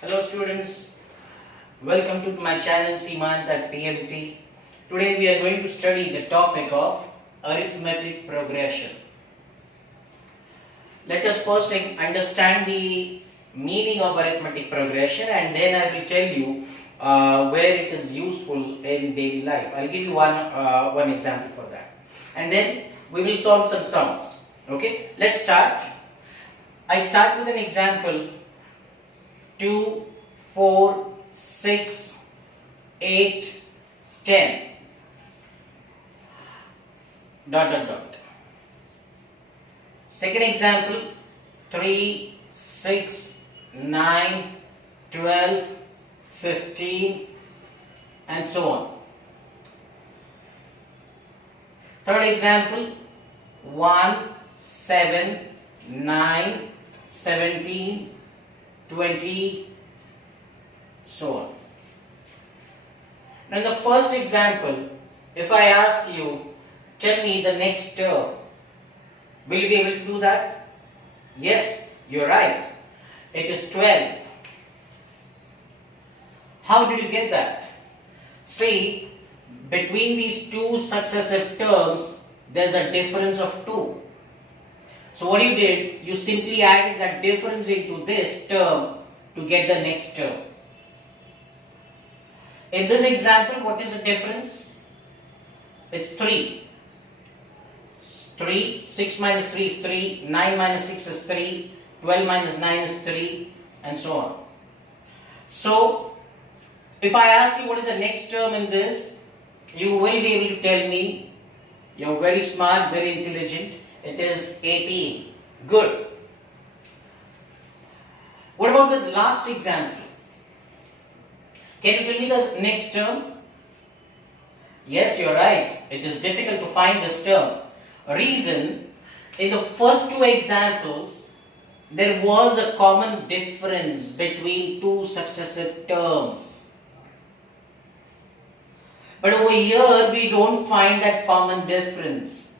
Hello students, welcome to my channel Simant at PMT. Today we are going to study the topic of arithmetic progression. Let us first understand the meaning of arithmetic progression, and then I will tell you where it is useful in daily life. I'll give you one example for that, and then we will solve some sums. Okay, let's start. I start with an example. 2, 4, 6, 8, 10. Dot dot dot. Second example, 3, 6, 9, 12, 15, and so on. Third example, 1, 7, 9, 17, 20, so on. Now in the first example, if I ask you, tell me the next term, will you be able to do that? Yes, you're right. It is 12. How did you get that? See, between these two successive terms, there's a difference of 2. So what you did, you simply added that difference into this term to get the next term. In this example, what is the difference? It's 3. 3, 6 minus 3 is 3, 9 minus 6 is 3, 12 minus 9 is 3, and so on. So, if I ask you what is the next term in this, you will be able to tell me. You're very smart, very intelligent. It is 18. Good. What about the last example? Can you tell me the next term? Yes, you're right. It is difficult to find this term. Reason, in the first two examples, there was a common difference between two successive terms. But over here, we don't find that common difference.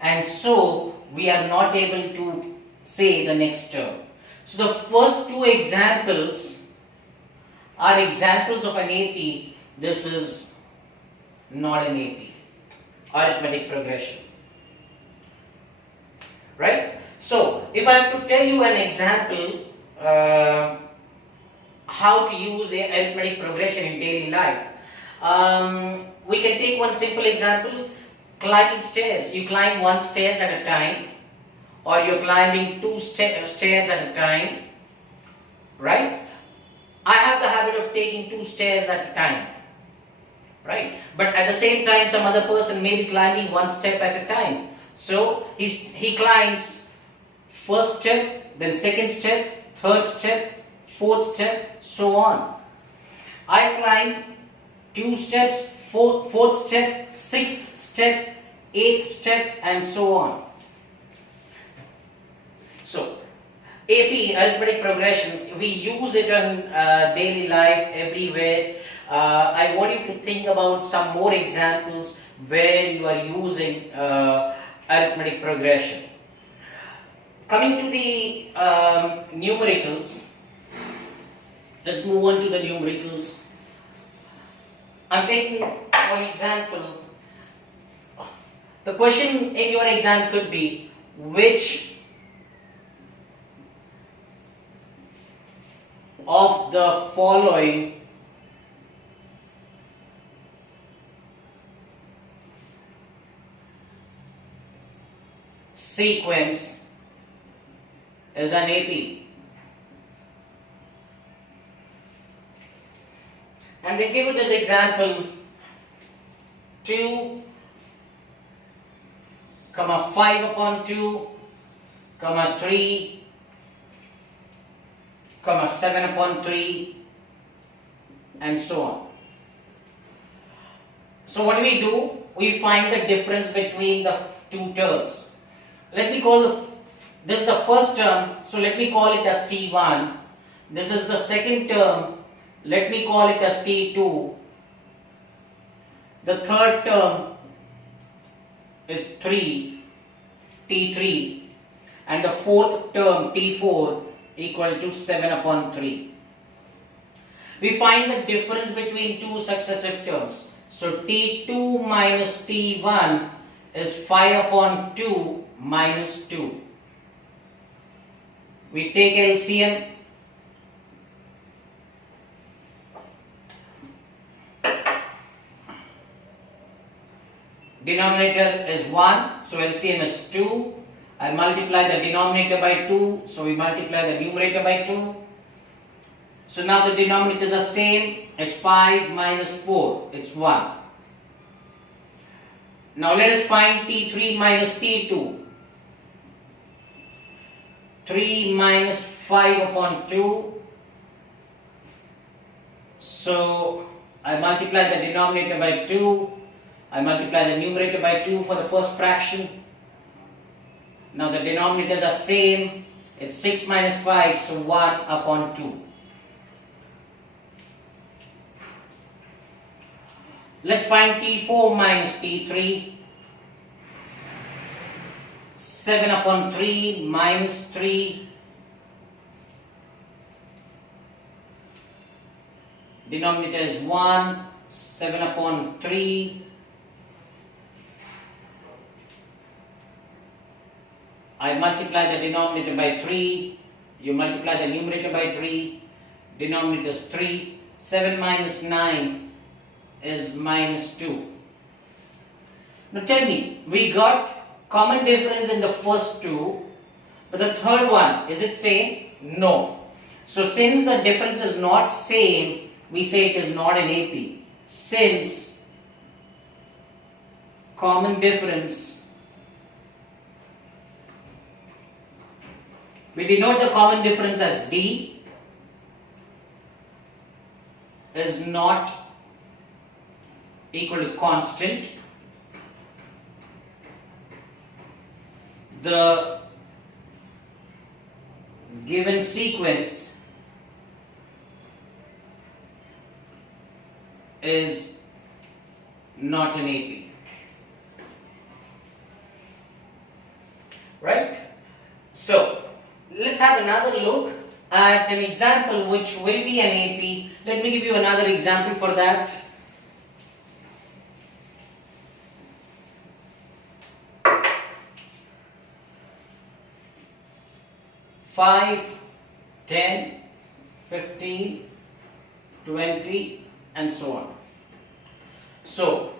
And so, we are not able to say the next term. So, the first two examples are examples of an AP. This is not an AP. Arithmetic progression. Right? So, if I have to tell you an example, how to use arithmetic progression in daily life, we can take one simple example. Climbing stairs. You climb one stairs at a time, or you're climbing two stairs at a time, right? I have the habit of taking 2 stairs at a time, right? But at the same time, some other person may be climbing 1 step at a time. So he climbs first step, then second step, third step, fourth step, so on. I climb 2 steps, fourth step, sixth step, 8th step, and so on. So, AP, arithmetic progression, we use it in daily life everywhere. I want you to think about some more examples where you are using arithmetic progression. Coming to the numericals, let's move on to the numericals. I'm taking one example. The question in your exam could be, which of the following sequence is an AP? And they give you this example, 2, 5 upon 2, 3, 7 upon 3, and so on. So what do? We find the difference between the two terms. Let me call this is the first term, so let me call it as T1. This is the second term, let me call it as T2. The third term is 3, T3, and the fourth term T4 equal to 7 upon 3. We find the difference between two successive terms. So T2 minus T1 is 5 upon 2 minus 2. We take LCM. Denominator is 1, so LCM is 2. I multiply the denominator by 2, so we multiply the numerator by 2. So now the denominators are same, it's 5 minus 4, it's 1. Now let us find T3 minus T2. 3 minus 5 upon 2. So I multiply the denominator by 2. I multiply the numerator by 2 for the first fraction. Now the denominators are same. It's 6 minus 5, so 1 upon 2. Let's find T4 minus T3. 7 upon 3 minus 3. Denominator is 1. 7 upon 3. I multiply the denominator by 3. You multiply the numerator by 3. Denominator is 3. 7 minus 9 is minus 2. Now tell me, we got common difference in the first two, but the third one, is it same? No. So since the difference is not same, we say it is not an AP. Since common difference, we denote the common difference as D, is not equal to constant. The given sequence is not an AP. Right? So, let's have another look at an example which will be an AP. Let me give you another example for that. Five, 10, 15, 20, and so on. So,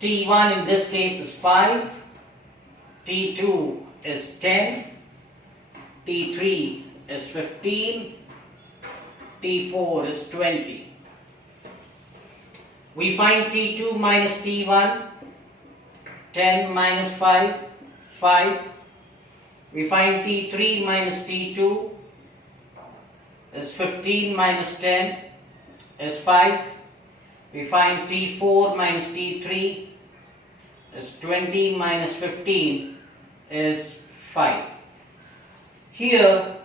T1 in this case is 5, T2 is 10, T3 is 15, T4 is 20. We find T2 minus T1, 10 minus 5, 5. We find T3 minus T2 is 15 minus 10 is 5. We find T4 minus T3 is 20 minus 15 is 5. Here,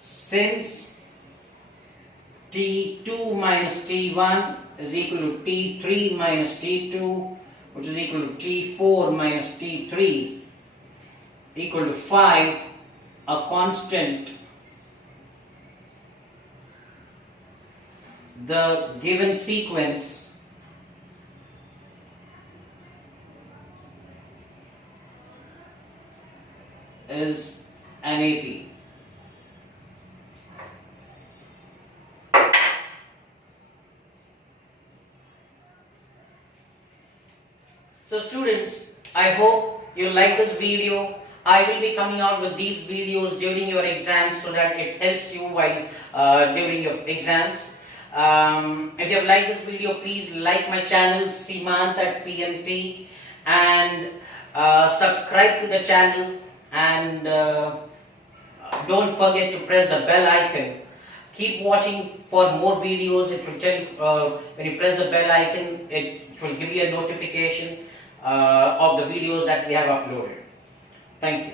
since T2 minus T1 is equal to T3 minus T2, which is equal to T4 minus T3 equal to 5, a constant, the given sequence is an AP. So students, I hope you like this video. I will be coming out with these videos during your exams so that it helps you while during your exams. If you have liked this video, please like my channel Simant at PMT and subscribe to the channel, and don't forget to press the bell icon. Keep watching for more videos. It will tell when you press the bell icon, it will give you a notification of the videos that we have uploaded. Thank you.